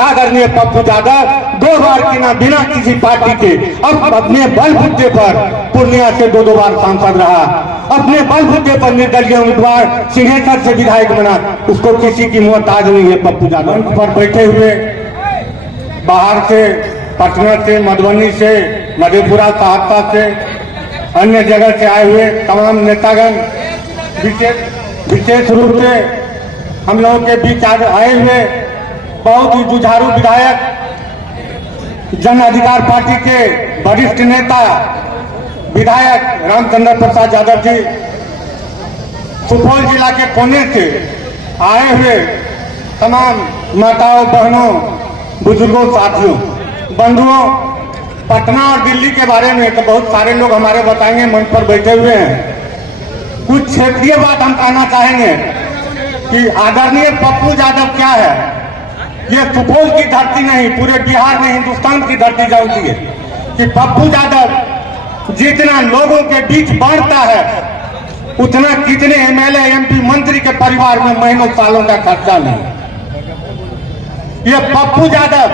आदरणीय पप्पू यादव 2 बार की ना बिना किसी पार्टी के अब अपने बलबूते पर पूर्णिया से 2 बार सांसद रहा, अपने बलबूते पर निर्दलीय उम्मीदवार सिंहेश्वर से विधायक बना, उसको किसी की मोहताज नहीं है। पप्पू यादव पर बैठे हुए बाहर से, पटना से, मधुबनी से, मधेपुरा, सहरसा से, अन्य जगह से आए हुए तमाम नेतागण विशेष रूप से हम लोगों के बीच आए हुए बहुत ही जुझारू विधायक, जन अधिकार पार्टी के वरिष्ठ नेता विधायक रामचंद्र प्रसाद यादव जी, सुपौल जिला के कोने से आए हुए तमाम माताओं, बहनों, बुजुर्गों, साथियों, बंधुओं, पटना और दिल्ली के बारे में तो बहुत सारे लोग हमारे बताएंगे, मंच पर बैठे हुए हैं। कुछ क्षेत्रीय बात हम कहना चाहेंगे कि आदरणीय पप्पू यादव क्या है, ये सुपौल की धरती नहीं, पूरे बिहार में हिंदुस्तान की धरती जानती है कि पप्पू यादव जितना लोगों के बीच बढ़ता है उतना कितने एमएलए, एमपी, मंत्री के परिवार में महीनों सालों का खर्चा नहीं। ये पप्पू यादव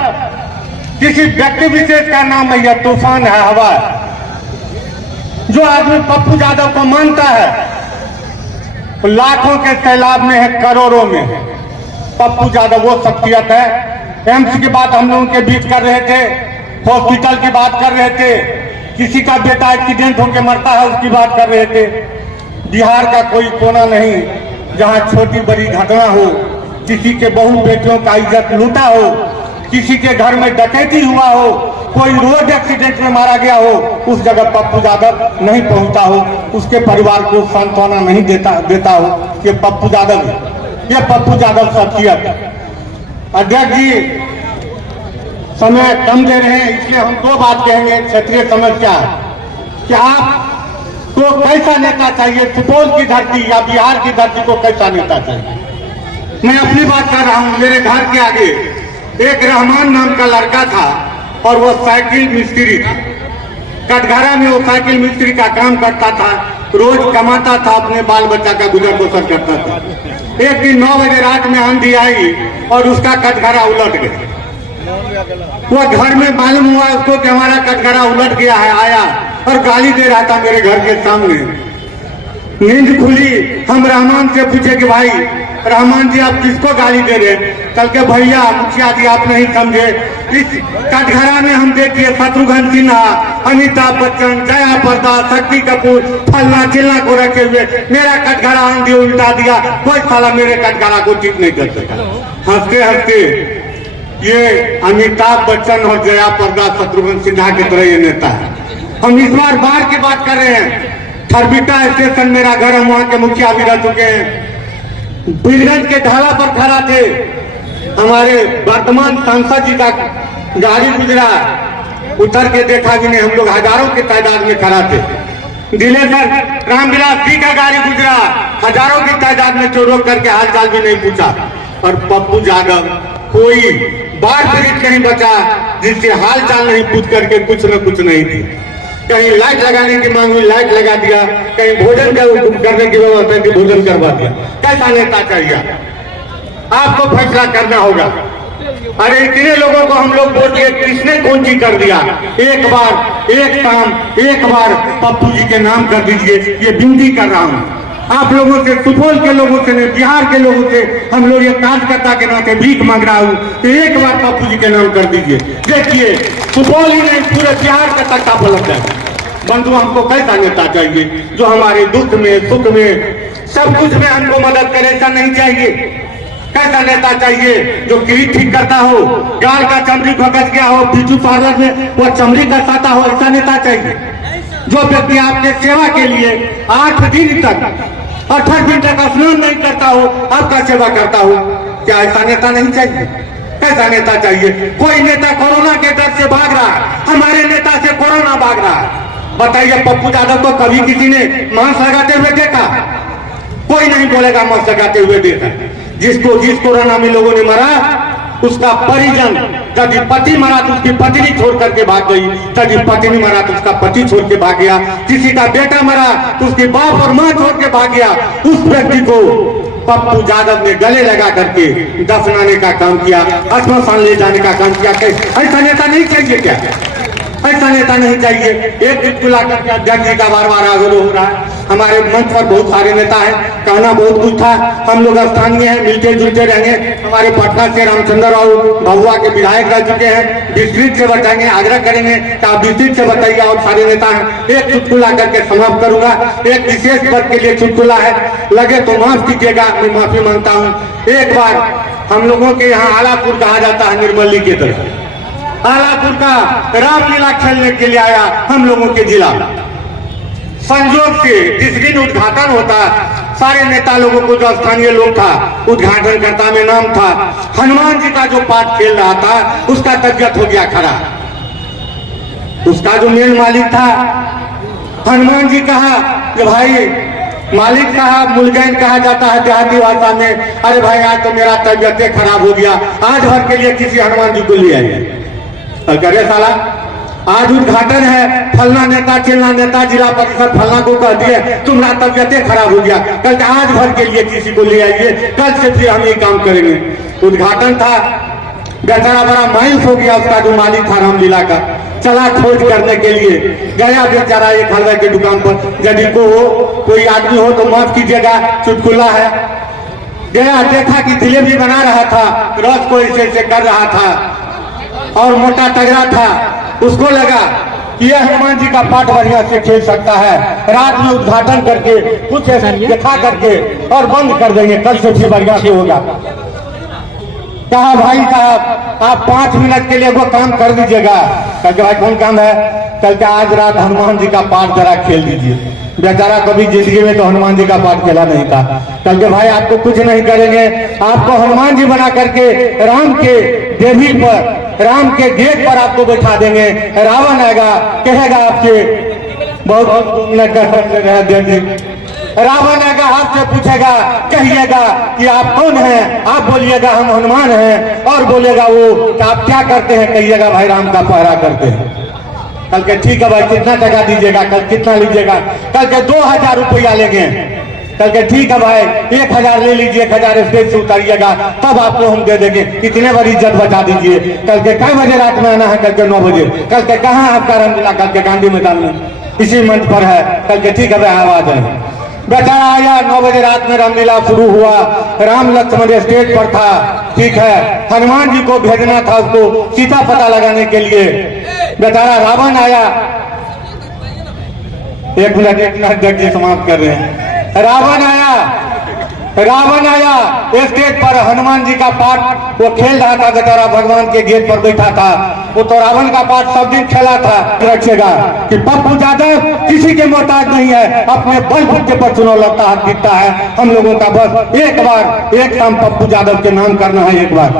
किसी व्यक्ति विशेष का नाम है, यह तूफान है, हवा है। जो आदमी पप्पू यादव को मानता है तो लाखों के सैलाब में है, करोड़ों में है। पप्पू यादव वो शख्सियत है। एम्स की बात हम लोगों के बीच कर रहे थे, हॉस्पिटल की बात कर रहे थे, किसी का बेटा एक्सीडेंट होकर मरता है उसकी बात कर रहे थे। बिहार का कोई कोना नहीं जहां छोटी बड़ी घटना हो, किसी के बहू बेटियों का इज्जत लूटा हो, किसी के घर में डकैती हुआ हो, कोई रोड एक्सीडेंट में मारा गया हो, उस जगह पप्पू यादव नहीं पहुंचा हो, उसके परिवार को सांत्वना नहीं देता हो। ये पप्पू यादव, ये पप्पू यादव शख्सियत। अध्यक्ष जी समय कम दे रहे हैं, इसलिए हम 2 बात कहेंगे। क्षेत्रीय समस्या कि आपको कैसा नेता चाहिए, सुपौल की धरती या बिहार की धरती को कैसा नेता चाहिए। मैं अपनी बात कर रहा हूँ। मेरे घर के आगे एक रहमान नाम का लड़का था और वो साइकिल मिस्त्री था। कटघरा में वो साइकिल मिस्त्री का काम करता था, रोज कमाता था, अपने बाल बच्चा का गुजर बसर करता था। एक दिन 9 बजे रात में आंधी आई और उसका कटघरा उलट गया। वो घर में मालूम हुआ उसको कि हमारा कटघरा उलट गया है, आया और गाली दे रहा था मेरे घर के सामने। नींद खुली, हम रहमान से पूछे कि भाई रहमान जी आप किसको गाली दे रहे हैं। कल के भैया मुखिया जी आप नहीं समझे, इस कटघरा में हम देखिए शत्रुघ्न सिन्हा, अमिताभ बच्चन, जया प्रदा, शक्ति कपूर, फलना चिल्ला को रखे हुए, मेरा कटघरा आंधी उल्टा दिया, कोई साला मेरे कटघरा को ठीक नहीं कर सका। हंसते हंसते ये अमिताभ बच्चन और जया प्रदा, शत्रुघ्न सिन्हा की तरह ये नेता है। हम इस बार की बात कर रहे हैं। थरबिटा स्टेशन मेरा घर, हम वहां के मुखिया भी रह चुके हैं। बीरगंज के ढाला पर खड़ा थे, हमारे वर्तमान सांसद जी का गाड़ी गुजरा, उतर के देखा भी नहीं। हम लोग हजारों की तादाद में खड़ा थे। दिलेसर रामविलास जी का गाड़ी गुजरा, हजारों की तादाद में चोरों करके हालचाल भी नहीं पूछा। और पप्पू यादव कोई बार पीड़ित नहीं बचा जिससे हालचाल नहीं पूछ करके कुछ न कुछ नहीं दिया। कहीं लाइट लगाने की मांग हुई, लाइट लगा दिया, कहीं भोजन करने की व्यवस्था की, भोजन करवा दिया। कैसा नेता चाहिए आपको फैसला करना होगा। अरे इतने लोगों को हम लोग वोट दिए, किसने कौन चीज कर दिया। एक बार, एक काम, एक बार पप्पू जी के नाम कर दीजिए, ये विनती कर रहा हूँ आप लोगों से, सुपौल के लोगों से, बिहार के लोगों से। हम लोग ये कार्यकर्ता के नाते भीख मांग रहा हूँ तो एक बार पप्पू जी के नाम कर दीजिए। देखिए सुपौल ही नहीं पूरे बिहार का तख्ता पलट जाए। बंधु हमको कैसा नेता चाहिए जो हमारे दुख में, सुख में, सब कुछ में हमको मदद करे। ऐसा नहीं चाहिए। कैसा नेता चाहिए जो किरीट ठीक करता हो, गाल का चमड़ी फकस गया हो, ब्यूटी पार्लर में वो चमड़ी कसाता हो, ऐसा नेता चाहिए। जो व्यक्ति आपके सेवा के लिए 8 दिन तक 18 दिन तक स्नान नहीं करता हो, आपका सेवा करता हो, क्या ऐसा नेता नहीं चाहिए। कैसा नेता चाहिए। कोई नेता कोरोना के डर से भाग रहा है, हमारे नेता से कोरोना भाग रहा है। बताइए पप्पू यादव को कभी किसी ने मास्क लगाते हुए देखा? कोई नहीं बोलेगा मास्क लगाते हुए देखा। जिस कोरोना में लोगों ने मरा उसका परिजन, यदि पति मरा तो उसकी पत्नी छोड़ करके भाग गई, यदि पत्नी मरा तो उसका पति छोड़ के भाग गया, किसी का बेटा मरा तो उसके बाप और माँ छोड़ के भाग गया। उस व्यक्ति को पप्पू यादव ने गले लगा करके दफनाने का काम किया, श्मशान ले जाने का काम किया। ऐसा नेता नहीं चाहिए क्या? ऐसा नेता नहीं चाहिए। एक चुटकुला करके अध्यक्ष जी का बार बार आग्रह हो रहा है। हमारे मंच पर बहुत सारे नेता हैं, कहना बहुत कुछ था। हम लोग स्थानीय हैं, मिलते जुलते रहेंगे। हमारे पटना से रामचंद्र राव भभुआ के विधायक रह चुके हैं, डिस्ट्रिक्ट से बताएंगे, आग्रह करेंगे कि आप डिस्ट्रिक्ट से बताइए। और सारे नेता हैं। एक चुटकुला करके समाप्त करूंगा। एक विशेष वर्ग के लिए चुटकुला है, लगे तो माफ कीजिएगा, मैं माफी मांगता हूँ। एक बार हम लोगों के यहाँ आलापुर कहा जाता है निर्मली की तरफ, आलापुर का रामलीला खेलने के लिए आया हम लोगों के जिला। संजोग से जिस दिन उद्घाटन होता, सारे नेता लोगों को, जो स्थानीय लोग था, उद्घाटन करता में नाम था, हनुमान जी का जो पाठ खेल रहा था उसका तबियत हो गया खराब। उसका जो मेन मालिक था, हनुमान जी कहा कि भाई, मालिक साहब मुलगैन कहा जाता है देहाती भाषा में, अरे भाई आज तो मेरा तबियत खराब हो गया, आज भर के लिए किसी हनुमान जी को ले आइए। करे साला, आज उद्घाटन है, फलना नेता चिल्ला नेता जिला परिषद फलना को कह दिए तुम्हारा तबियत खराब हो गया, कल आज भर के लिए किसी को ले आइए, कल से फिर हम ये काम करेंगे। उद्घाटन था, बेचारा बड़ा मायूस हो गया। उसका जो मालिक था रामलीला का, चला खोज करने के लिए गया बेचारा एक हलवा की दुकान पर। यदि कोई आदमी हो तो माफ कीजिएगा, चुटकुला है। गया, देखा कि जलेबी बना रहा था, रस को ऐसे कर रहा था और मोटा तगड़ा था। उसको लगा कि यह हनुमान जी का पाठ बढ़िया से खेल सकता है, रात में उद्घाटन करके कुछ दिखा करके और बंद कर देंगे, कल से फिर बढ़िया से होगा। कहा भाई साहब आप 5 मिनट के लिए वो काम कर दीजिएगा। कल के भाई कौन काम है? कल के आज रात हनुमान जी का पाठ जरा खेल दीजिए। बेचारा कभी जिंदगी में तो हनुमान जी का पाठ खेला नहीं था। कल के भाई आपको कुछ नहीं करेंगे, आपको हनुमान जी बना करके राम के देवी पर, राम के गेट पर आपको बैठा देंगे। रावण आएगा, कहेगा आपसे बहुत मिनट का रावण आएगा, आपसे पूछेगा, कहिएगा कि आप कौन हैं? आप बोलिएगा हम हनुमान हैं, और बोलेगा वो कि आप क्या करते हैं? कहिएगा भाई राम का पहरा करते हैं। कल के ठीक है भाई कितना टका दीजिएगा? कल कितना लीजिएगा? कल के 2000 रुपया लेंगे। कल के ठीक है भाई 1000 ले लीजिए, 1000 स्टेज से उतारिएगा, तब आपको हम दे देंगे। इतने बड़ी इज्जत बचा दीजिए। कल के कई बजे रात में आना है? कल के 9 बजे। कल के कहाँ आपका रामलीला? कल के गांधी मैदान में, इसी मंच पर है। कल के ठीक है भाई आवाज है। बेचारा आया, 9 बजे रात में रामलीला शुरू हुआ, राम लक्ष्मण स्टेज पर था। ठीक है, हनुमान जी को भेजना था उसको सीता पता लगाने के लिए। बेचारा रावण आया, एक मिनट जल्दी समाप्त कर रहे हैं। रावण आया स्टेज पर, हनुमान जी का पाठ वो खेल रहा था। बेचारा भगवान के गेट पर बैठा था। वो तो रावण का पाठ सब दिन खेला था। रखिएगा कि पप्पू यादव किसी के मोहताज नहीं है, अपने बलबूते पर चुनाव लड़ता है, जीतता है। हम लोगों का बस एक बार एक शाम पप्पू यादव के नाम करना है, एक बार।